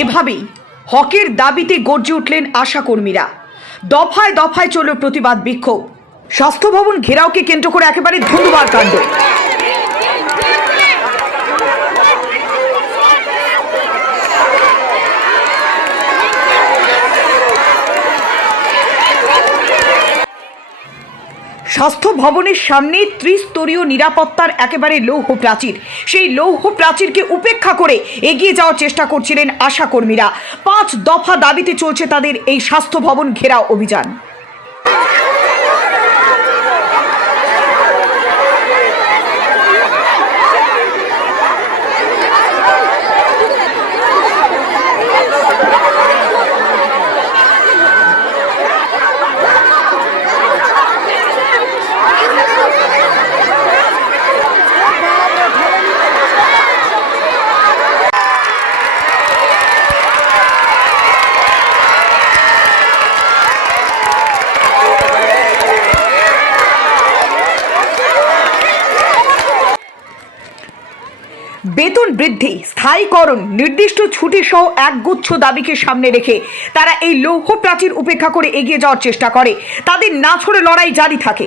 এভাবেই হকের দাবিতে গর্জে উঠলেন আশাকর্মীরা। দফায় দফায় চলল প্রতিবাদ বিক্ষোভ। স্বাস্থ্য ভবন ঘেরাওকে কেন্দ্র করে একেবারে ধন্যবাদ কাণ্ড। স্বাস্থ্য ভবনের সামনে ত্রিস্তরীয় নিরাপত্তার একেবারে লৌহ প্রাচীর। সেই লৌহ প্রাচীরকে উপেক্ষা করে এগিয়ে যাওয়ার চেষ্টা করছিলেন আশাকর্মীরা। পাঁচ দফা দাবিতে চলছে তাদের এই স্বাস্থ্য ভবন ঘেরা অভিযান। বেতন বৃদ্ধি, স্থায়ীকরণ, নির্দিষ্ট ছুটি সহ একগুচ্ছ দাবিকে সামনে রেখে তারা এই লৌহ প্রাচীর উপেক্ষা করে এগিয়ে যাওয়ার চেষ্টা করে। তাদের না ছড়ে লড়াই জারি থাকে।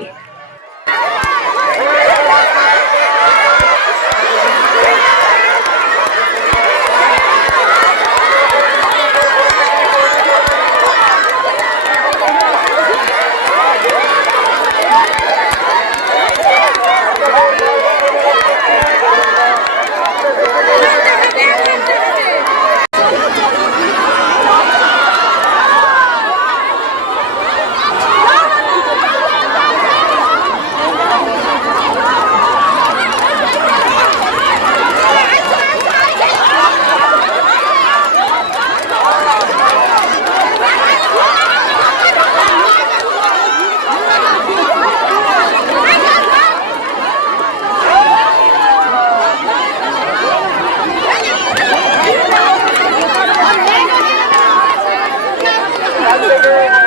Have a good girl.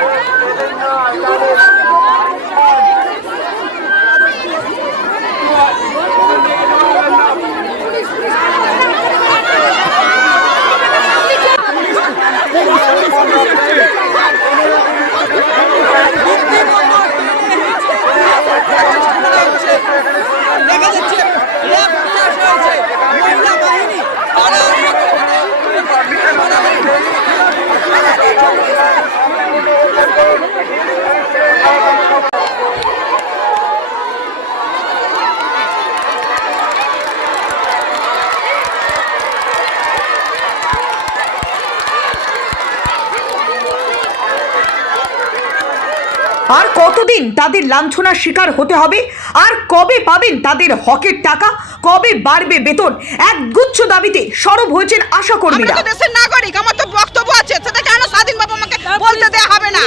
আর কতদিন তাদের লাঞ্ছনার শিকার হতে হবে? আর কবে পাবেন তাদের হকের টাকা? কবে বাড়বে বেতন? এক গুচ্ছ দাবিতে সরব হয়েছেন আমরা আশাকর্মীরা তো দেশের নাগরিক আমার তো বক্তব্য আছে। সেটা কেন স্বাধীন বাবা আমাকে বলতে দেয়া হবে না?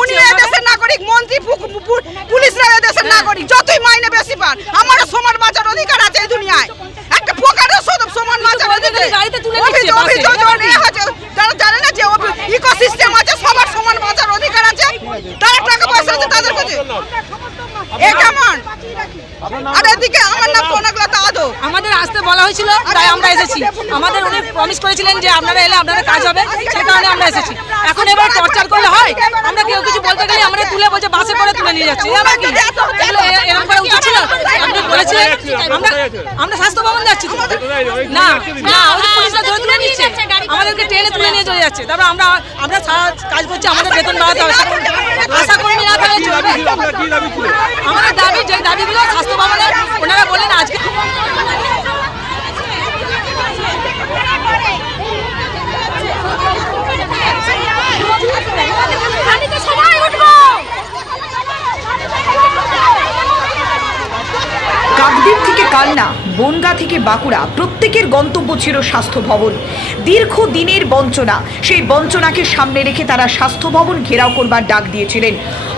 উনি দেশের নাগরিক মন্ত্রী পুলিশরা দেশের নাগরিক। যতই মাইনে বেশি পান আমারও সমান বাঁচার অধিকার আছে এই দুনিয়ায়। একটা পোকারও সদ- সমান বলতে অধিকার। অভিযোগ- বাসে। অভিযোজন এ হচ্ছে তারা জানে না যে ইকোসিস্টেম আছে সবার সমান বাঁচার অধিকার আছে তারা টাকা পয়সা আছে তাদের কাছে এ কেমন আর এদিকে আমার নাম কনকলতা আদো? আমাদের আসতে বলা হয়েছিল তাই আমরা এসেছি। আমাদের উনি প্রমিস করেছিলেন যে আপনারা এলে আপনাদের কাজ হবে সেই কারণে আমরা এসেছি। এখন এবার টর্চার করলে হয়? আমরা কেউ কিছু বলতে গেলে আমরা তুলে বলছে বাসে করে তুলে নিয়ে যাচ্ছি। এবার কি? এরকম করা উচিত ছিল আপনি বলেছিলেন আমরা আমরা স্বাস্থ্য ভবন যাচ্ছি না না পুলিশরা ধরে তুলে নিচ্ছে। আমাদেরকে ট্রেনে তুলে নিয়ে চলে যাচ্ছে। তারপর আমরা আমরা কাজ করছি আমাদের বেতন বাড়াতে হবে আশা কর্মী না থাকলে আমাদের দাবি যে দাবিগুলো স্বাস্থ্য ভবনে ওনারা বলেন আজকে আমি তো সবাই উঠবো কাকদ্বীপ থেকে কালনা বনগা থেকে বাঁকুড়া, প্রত্যেকের গন্তব্য ছিল স্বাস্থ্য ভবন। দীর্ঘ দিনের বঞ্চনা, সেই বঞ্চনাকে সামনে রেখে তারা স্বাস্থ্য ভবন ঘেরাও করবার ডাক দিয়েছিলেন।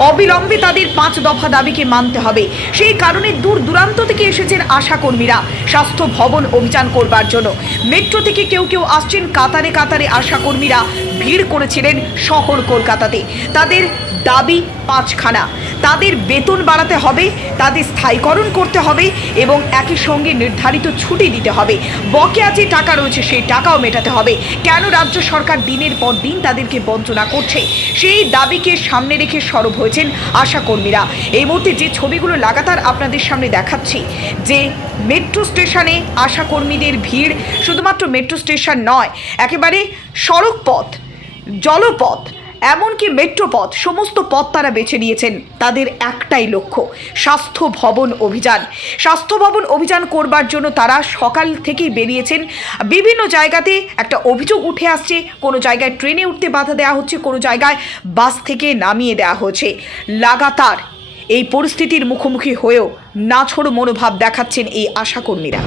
অবিলম্বে তাদের পাঁচ দফা দাবিকে মানতে হবে। সেই কারণে দূর দূরান্ত থেকে এসেছেন আশাকর্মীরা স্বাস্থ্য ভবন অভিযান করবার জন্য। মেট্রো থেকে কেউ কেউ আসছেন কাতারে কাতারে আশাকর্মীরা। ভিড় করেছিলেন শহর কলকাতাতে। তাদের দাবি পাঁচখানা। তাদের বেতন বাড়াতে হবে, তাদের স্থায়ীকরণ করতে হবে এবং একই সঙ্গে নির্ধারিত ছুটি দিতে হবে। বকেয়া যে টাকা রয়েছে, সেই টাকাও মেটাতে হবে। কেন রাজ্য সরকার দিনের পর দিন তাদেরকে বঞ্চনা করছে? সেই দাবিকে সামনে রেখে সরব হয়েছেন আশাকর্মীরা। এই মুহূর্তে যে ছবিগুলো লাগাতার আপনাদের সামনে দেখাচ্ছি, যে মেট্রো স্টেশনে আশাকর্মীদের ভিড় শুধুমাত্র মেট্রো স্টেশন নয়, একেবারে সড়ক পথ জলপথ এমনকি মেট্রোপথ, সমস্ত পথ তারা বেছে নিয়েছেন। তাদের একটাই লক্ষ্য, স্বাস্থ্য ভবন অভিযান। স্বাস্থ্য ভবন অভিযান করবার জন্য তারা সকাল থেকেই বেরিয়েছেন। বিভিন্ন জায়গাতে একটা অভিযোগ উঠে আসছে, কোনো জায়গায় ট্রেনে উঠতে বাধা দেওয়া হচ্ছে, কোনো জায়গায় বাস থেকে নামিয়ে দেওয়া হচ্ছে। লাগাতার এই পরিস্থিতির মুখোমুখি হয়েও নাছোড় মনোভাব দেখাচ্ছেন এই আশাকর্মীরা।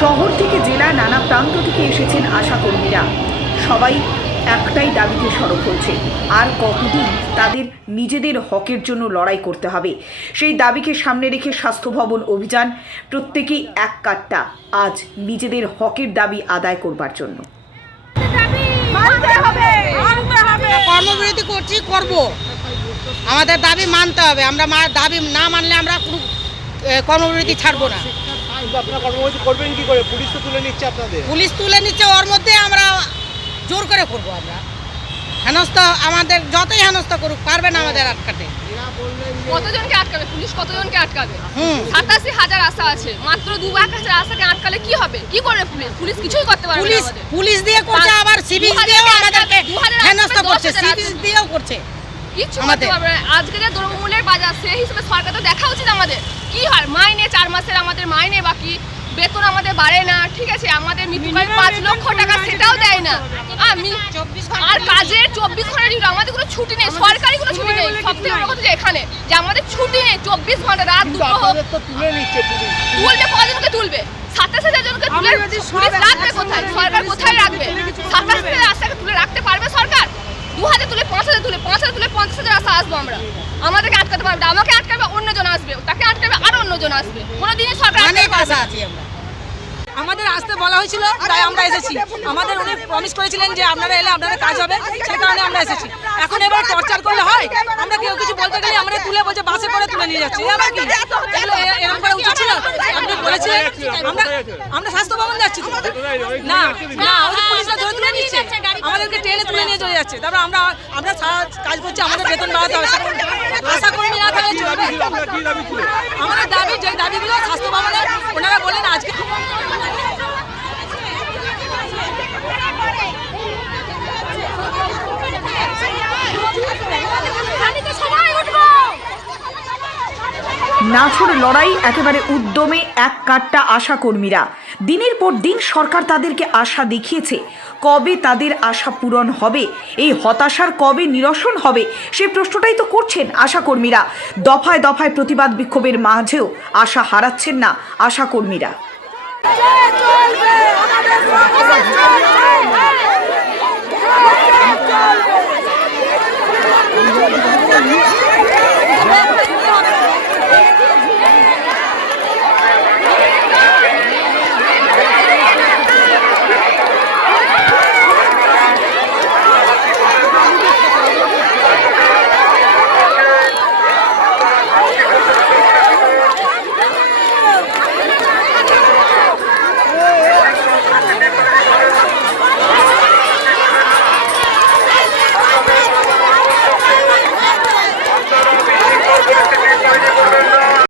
শহর থেকে জেলা নানা প্রান্ত থেকে এসেছেন আশাকর্মীরা। সবাই একটাই দাবিতে সরব হয়েছে। আর কতদিন তাদের নিজেদের হকের জন্য লড়াই করতে হবে? সেই দাবিকে সামনে রেখে স্বাস্থ্য ভবন অভিযান প্রত্যেকেই এক কাট্টা। আজ নিজেদের হকের দাবি আদায় করবার জন্য। কর্মবিরতি করছি, করব। আমাদের দাবি মানতে হবে। আমরা দাবি না মানলে আমরা কোনো কর্মবিরতি ছাড়বো না। কিন্তু আপনারা কর্মসূচি করবেন কি করে? পুলিশ তো তুলে নিচ্ছে আপনাদের। পুলিশ তুলে নিচ্ছে ওর মধ্যে আমরা জোর করে করব আমরা। হেনস্থ আমাদের যতই হেনস্থ করুক পারবে না আমাদের আটকাতে। কতজনকে আটকাবে? পুলিশ কতজনকে আটকাবে? সাতাশি হাজার আশা আছে। মাত্র দু এক হাজার আশাকে আটকালে কি হবে? কি করবে পুলিশ পুলিশ কিছুই করতে পারবে পুলিশ পুলিশ দিয়ে করছে আবার সিভিল দিয়েও আমাদেরকে হেনস্থ করছে সিভিল দিয়েও করছে। কিচ্ছু করতে পারবে না আজকে যে দ্রব্যমূল্যের বাজার সেই হিসেবে সরকার তো দেখা উচিত আমাদের। কি হয় মাইনে চার মাসের আমাদের মাইনে বাকি বেতন আমাদের বাড়ে না ঠিক আছে? আমাদের মৃত্যুকালীন পাঁচ লক্ষ টাকা সেটাও দেয় না। আমি আর কাজের চব্বিশ ঘণ্টা ডিউটি আমাদের কোনো ছুটি নেই সরকারি কোনো ছুটি নেই। সব থেকে বড় কথা যে এখানে যে আমাদের ছুটি নেই চব্বিশ ঘণ্টা রাত দুটো তুলবে কজনকে তুলবে? সাতাশ হাজার জনকে তুলে রাখবে কোথায়? সরকার কোথায় রাখবে? সাতাশ হাজার আশাকে তুলে রাখতে পারবে সরকার? দু হাজার তুলে পাঁচ হাজার তুলে পাঁচ হাজার তুলে পঞ্চাশ হাজার আসা আসব আমরা। আমাদেরকে আটকাতে পারবে। আমাকে আটকাবে অন্যজন আসবে তাকে আটকাবে আরও অন্যজন আসবে। কোনোদিনই সরকার অনেক আটকাতে পারবে আমাদের আসতে বলা হয়েছিল, তাই আমরা এসেছি। আমাদের উনি প্রমিস করেছিলেন যে আপনারা এলে আপনাদের কাজ হবে, সেই কারণে আমরা এসেছি। এখন এবার টর্চার করলে হয়, আমরা কেউ কিছু বলতে গেলে আমরা তুলে বলছে বাসে করে তুলে নিয়ে যাচ্ছি। আবার কি? এরকম করা উচিত ছিল? আপনি বলেছিলেন, আমরা আমরা স্বাস্থ্য ভবন যাচ্ছি না না পুলিশরা ধরে তুলে নিচ্ছে। আমাদেরকে ট্রেনে তুলে নিয়ে চলে যাচ্ছে। তারপর আমরা আমরা কাজ করছি, আমাদের বেতন বাড়াতে হবে। আশা কর্মী না থাকলে চলবে আমাদের দাবি যে দাবিগুলো স্বাস্থ্য ভবনের ওনারা বলেন আজকে না লড়াই, একেবারে উদ্যমে এক কাট্টা আশা কর্মীরা দিনের পর দিন সরকার তাদেরকে আশা দেখিয়েছে। কবে তাদের আশা পূরণ হবে? এই হতাশার কবে নিরসন হবে? সে প্রশ্নটাই তো করছেন আশাকর্মীরা। দফায় দফায় প্রতিবাদ বিক্ষোভের মাঝেও আশা হারাচ্ছেন না আশাকর্মীরা। Yeah.